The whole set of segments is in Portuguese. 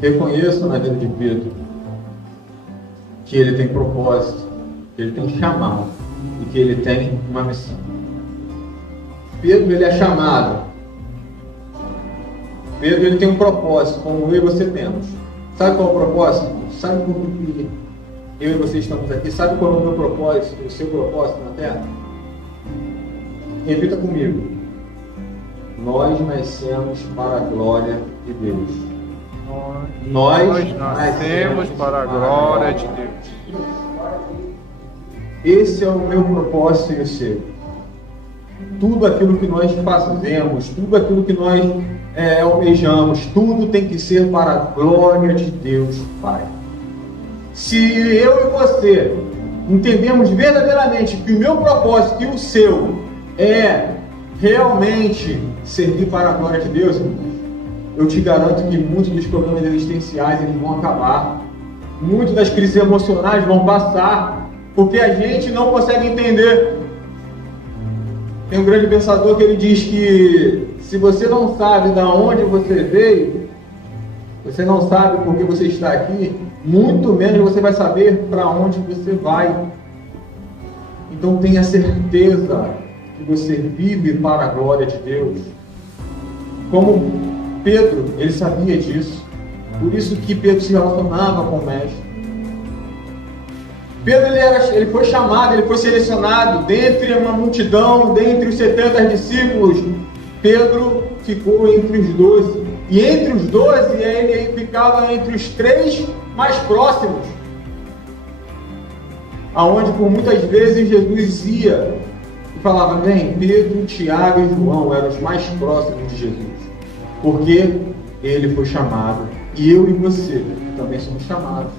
reconheço na vida de Pedro que ele tem propósito, que ele tem chamado e que ele tem uma missão. Pedro, ele é chamado. Pedro, ele tem um propósito, como eu e você temos. Sabe qual é o propósito? Sabe por que eu e você estamos aqui? Sabe qual é o meu propósito, o seu propósito na Terra? Repita comigo. Nós nascemos para a glória de Deus. Nós nascemos para a glória de Deus. Esse é o meu propósito e o seu. Tudo aquilo que nós fazemos, tudo aquilo que nós almejamos, tudo tem que ser para a glória de Deus, Pai. Se eu e você entendemos verdadeiramente que o meu propósito e o seu é realmente servir para a glória de Deus, eu te garanto que muitos dos problemas existenciais eles vão acabar, muitas das crises emocionais vão passar, porque a gente não consegue entender. Tem um grande pensador que ele diz que se você não sabe de onde você veio, você não sabe por que você está aqui, muito menos você vai saber para onde você vai. Então tenha certeza que você vive para a glória de Deus. Como Pedro, ele sabia disso. Por isso que Pedro se relacionava com o Mestre. Pedro, ele foi chamado, ele foi selecionado dentre uma multidão, dentre os 70 discípulos. Pedro ficou entre os 12. E entre os 12, ele ficava entre os 3 mais próximos. Aonde por muitas vezes Jesus ia e falava, vem, Pedro, Tiago e João eram os mais próximos de Jesus. Porque ele foi chamado. E eu e você também somos chamados.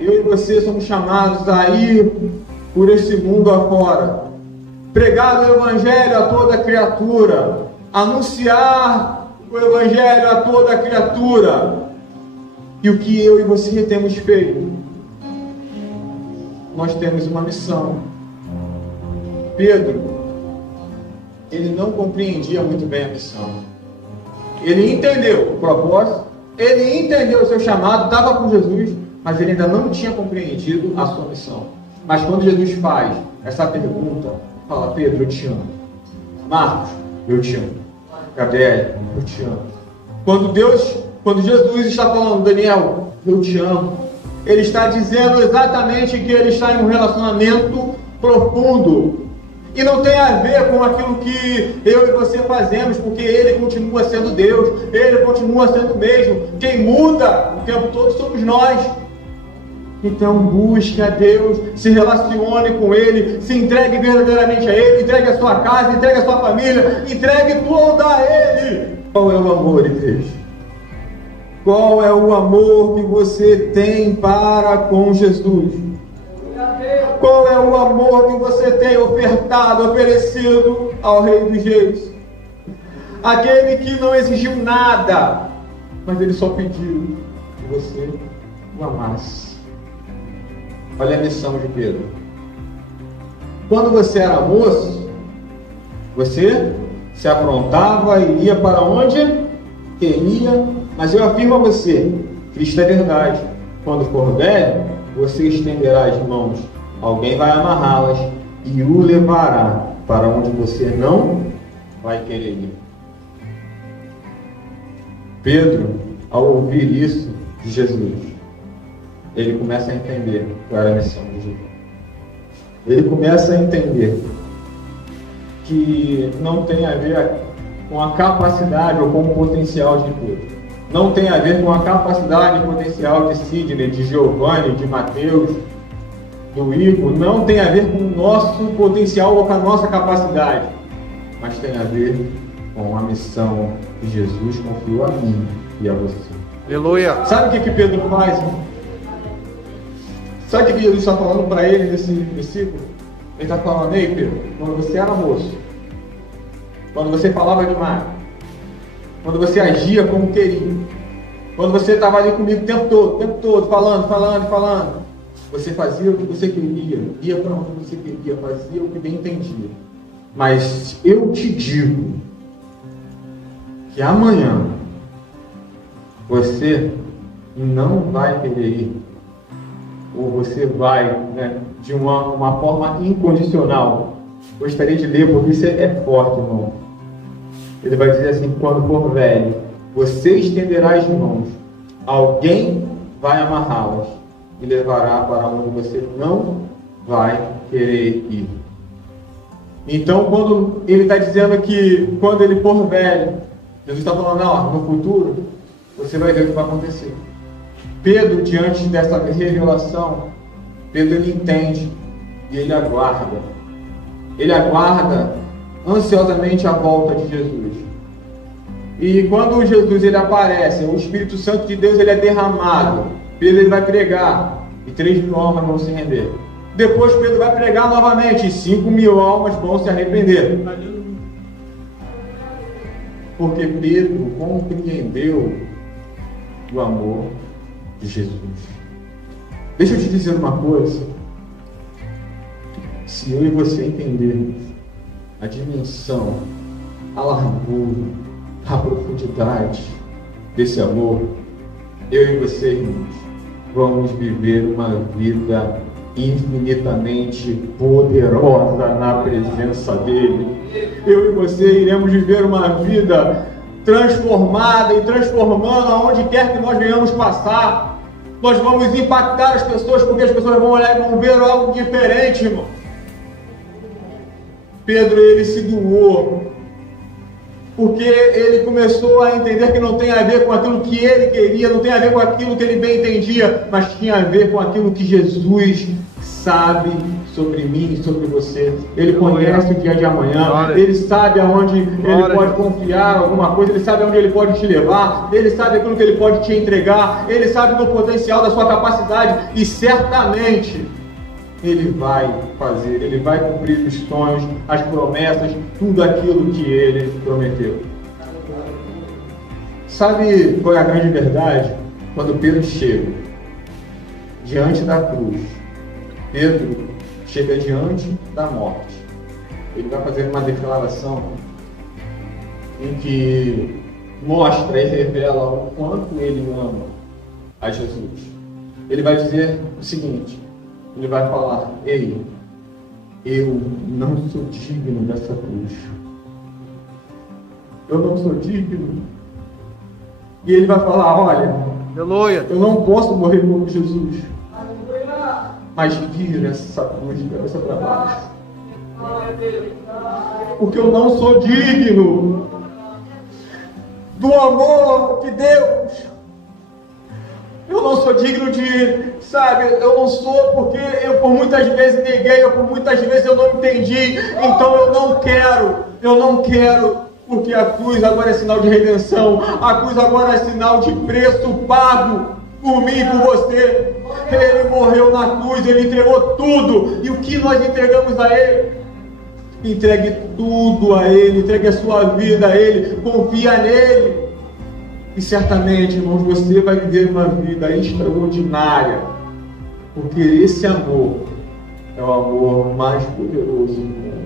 Eu e você somos chamados a ir por esse mundo afora. Pregar o Evangelho a toda criatura. Anunciar o Evangelho a toda criatura. E o que eu e você temos feito? Nós temos uma missão. Pedro, ele não compreendia muito bem a missão. Ele entendeu o propósito, ele entendeu o seu chamado, estava com Jesus, mas ele ainda não tinha compreendido a sua missão. Mas quando Jesus faz essa pergunta, fala, Pedro, eu te amo. Marcos, eu te amo. Gabriel, eu te amo. Quando Jesus está falando, Daniel, eu te amo, ele está dizendo exatamente que ele está em um relacionamento profundo. E não tem a ver com aquilo que eu e você fazemos, porque ele continua sendo Deus, ele continua sendo o mesmo. Quem muda o tempo todo somos nós. Então busque a Deus, se relacione com Ele, se entregue verdadeiramente a Ele, entregue a sua casa, entregue a sua família, entregue tudo a Ele. Qual é o amor, igreja? Qual é o amor que você tem para com Jesus? Qual é o amor que você tem ofertado, oferecido ao Rei dos Reis? Aquele que não exigiu nada, mas ele só pediu que você o amasse. Olha a missão de Pedro. Quando você era moço, você se aprontava e ia para onde queria, mas eu afirmo a você, Cristo é verdade. Quando for velho, você estenderá as mãos, alguém vai amarrá-las e o levará para onde você não vai querer ir. Pedro, ao ouvir isso de Jesus, ele começa a entender qual era a missão de Jesus. Ele começa a entender que não tem a ver com a capacidade ou com o potencial de Pedro. Não tem a ver com a capacidade e potencial de Sidney, de Giovanni, de Mateus, do Igor. Não tem a ver com o nosso potencial ou com a nossa capacidade. Mas tem a ver com a missão que Jesus confiou a mim e a você. Aleluia! Sabe o que Pedro faz, irmão? Sabe o que Jesus está falando para ele nesse versículo? Ele está falando, ei Pedro, quando você era moço, quando você falava demais, quando você agia como queria, quando você estava ali comigo o tempo todo, falando, você fazia o que você queria, ia para onde você queria, fazia o que bem entendia. Mas eu te digo que amanhã você não vai querer ir. Ou você vai, de uma forma incondicional. Gostaria de ler, porque isso é forte, irmão. Ele vai dizer assim: quando for velho, você estenderá as mãos, alguém vai amarrá-las e levará para onde você não vai querer ir. Então, quando ele está dizendo que quando ele for velho, Jesus está falando, não, no futuro, você vai ver o que vai acontecer. Pedro, diante dessa revelação, Pedro ele entende e ele aguarda. Ele aguarda ansiosamente a volta de Jesus. E quando Jesus ele aparece, o Espírito Santo de Deus ele é derramado. Pedro ele vai pregar e 3.000 almas vão se render. Depois Pedro vai pregar novamente e 5.000 almas vão se arrepender. Porque Pedro compreendeu o amor de Jesus. Deixa eu te dizer uma coisa. Se eu e você entendermos a dimensão, a largura, a profundidade desse amor, eu e você, irmãos, vamos viver uma vida infinitamente poderosa na presença dele. Eu e você iremos viver uma vida transformada e transformando aonde quer que nós venhamos passar. Nós vamos impactar as pessoas, porque as pessoas vão olhar e vão ver algo diferente, irmão. Pedro, ele se doou, porque ele começou a entender que não tem a ver com aquilo que ele queria, não tem a ver com aquilo que ele bem entendia, mas tinha a ver com aquilo que Jesus sabe sobre mim e sobre você. Ele conhece o dia de amanhã, ele sabe aonde ele pode confiar alguma coisa, ele sabe aonde ele pode te levar, ele sabe aquilo que ele pode te entregar, ele sabe do potencial da sua capacidade e certamente ele vai fazer, ele vai cumprir os sonhos, as promessas, tudo aquilo que ele prometeu. Sabe qual é a grande verdade? Quando Pedro chega diante da cruz, Pedro chega diante da morte. Ele vai fazer uma declaração em que mostra e revela o quanto ele ama a Jesus. Ele vai dizer o seguinte: ele vai falar, ei, eu não sou digno dessa cruz. Eu não sou digno. E ele vai falar, olha, aleluia, eu não posso morrer como Jesus. Mas vira essa cruz de cabeça para baixo. Porque eu não sou digno do amor de Deus. Eu não sou digno de, eu não sou porque eu por muitas vezes neguei, eu por muitas vezes eu não entendi, então eu não quero, porque a cruz agora é sinal de redenção, a cruz agora é sinal de preço pago por mim e por você. Ele morreu na cruz, ele entregou tudo, e o que nós entregamos a ele? Entregue tudo a ele, entregue a sua vida a ele, confia nele. E certamente, irmãos, você vai viver uma vida extraordinária, porque esse amor é o amor mais poderoso do mundo.